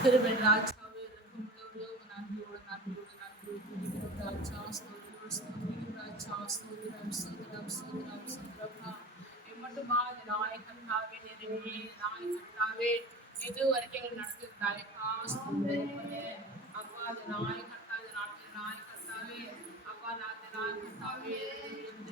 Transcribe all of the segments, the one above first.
கிருபை ராஜாவே இரக்கமுள்ளவரே நன்றியோடு நன்றியோடு நன்றியோடு துதிக்கிறோம் ராஜா ஸ்தோத்திரம் ஸ்தோத்திரம் ராஜா ஸ்தோத்திரம் ஸ்தோத்திரம் ஸ்தோத்திரம் ஸ்தோத்திரப்பா எம்மட்டுமா நாயகத்தாவே நிறைவே நாயகத்தாவே எது வரைக்கும் எங்களை நடத்திருந்தாயப்பா ஸ்தோத்திரப்பனே அப்பா அது நாயகத்தாவே நாட்டில் நாயகத்தாவே அப்பா நாட்டு நாயகத்தாவே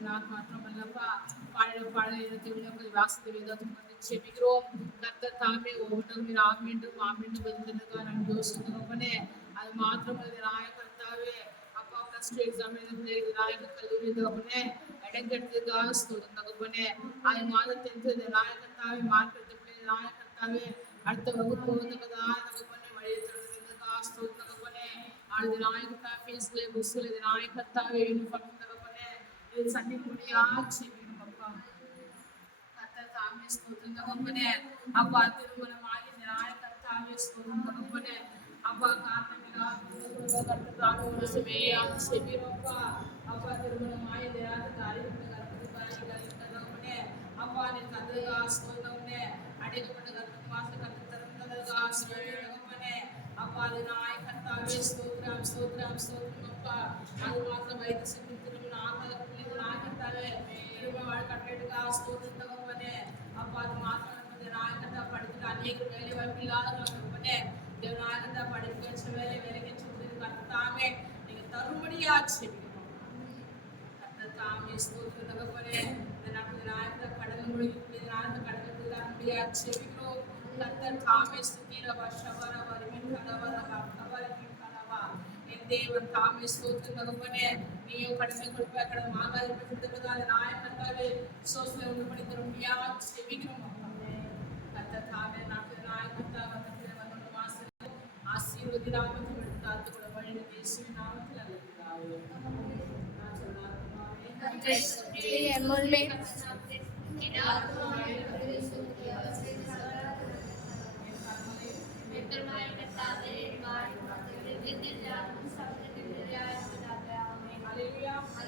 நான் மாற்றமல்லப்பா பழைய பழைய இடத்தை வாசத்தை வேதத்துக்கு வந்து செபிக்கிறோம் கர்த்தர் தாமே ஒவ்வொன்றும் ஆமீண்டும் ஆமீண்டும் இருந்ததுக்காக நான் யோசிக்கிறோம்னே அது மாத்திரம் நாயகத்தாவே அப்பா பிளஸ் டூ எக்ஸாம் எழுதி நாயக கல்லூரி தகப்பனே இடங்கெடுத்ததுக்காக ஸ்தோத்திரம் தகப்பனே அது மாதத்தின் நாயகத்தாவே மாற்றத்துக்குள்ளே நாயகத்தாவே அடுத்த வகுப்பு போவதுக்காக தகப்பனே வழியை தடுத்ததுக்காக ஸ்தோத்திரம் தகப்பனே அது நாயகத்தா ஃபீஸ்ல புக்ஸ்ல இது நாயகத்தாவே யூனிஃபார்ம் தகப்பனே இது சண்டை முடியா செய்யணும் அப்பா கர்த்தர் தாமே ஸ்தோத்திரம் தகப்பனே அப்பா திருமணமாகி நாயகத்தாவே ஸ்தோத்திரம் தகப்பனே அப்பா காரணமில்லா கர்த்தர் தாமே ஒரு சுமையாக செய்கிறோம்ப்பா அப்பா திருமணமாகி அறிவிப்பு கர்த்தர் தகப்பனே அப்பா நீ கர்த்தருக்கா ஸ்தோத்திரம்னே அடைக்கப்பட்ட கர்த்தர் மாசு கர்த்தர் திறந்ததற்கா தகப்பனே அப்பா அது நாயகத்தாவே ஸ்தோத்திரம் ஸ்தோத்திரம் ஸ்தோத்திரம் அப்பா அது மாத்திரம் வைத்து சென்று திருமணம் ஆகாத நாயகத்தாவே திரும்ப வாழ்க்கை ஸ்தோத்திரம் தகப்பனே அப்பா அது மாத்திரம் நாயகத்தா படித்துட்டு அநேக வேலை வாய்ப்பு இல்லாதவங்க நாயகத்தா படிக்க வச்ச வேலைக்கு சொல்றது கர்த்தாவே நீங்க தரும்படியா செய்யணும் கர்த்தர் தாமே ஸ்தோத்திரம் தகப்பனே இந்த நாட்டு நாயகத்தா கடல் மொழி நாயக கடலுக்கு தரும்படியா செய்கிறோம் கர்த்தர் தாமே ஸ்துதிரவா ஷவரா வரிமின் கலவரா கவரிமின் கலவா என் தேவன் தாமே ஸ்தோத்திரம் தகப்பனே நீயும் கடமை கொடுப்ப கடமை மாகாத நாயகத்தாவே சோசனை உண்டு பண்ணி தரும்படியா செய்கிறோம் கர்த்தர் தாமே நாட்டு நாயகத்தா வந்து மாசம் ஆசீர்வதி நாமத்தில் எடுத்து காத்து கூட வழி இயேசுவின் நாமத்தில் அல்லேலூயா நான் சொன்னார்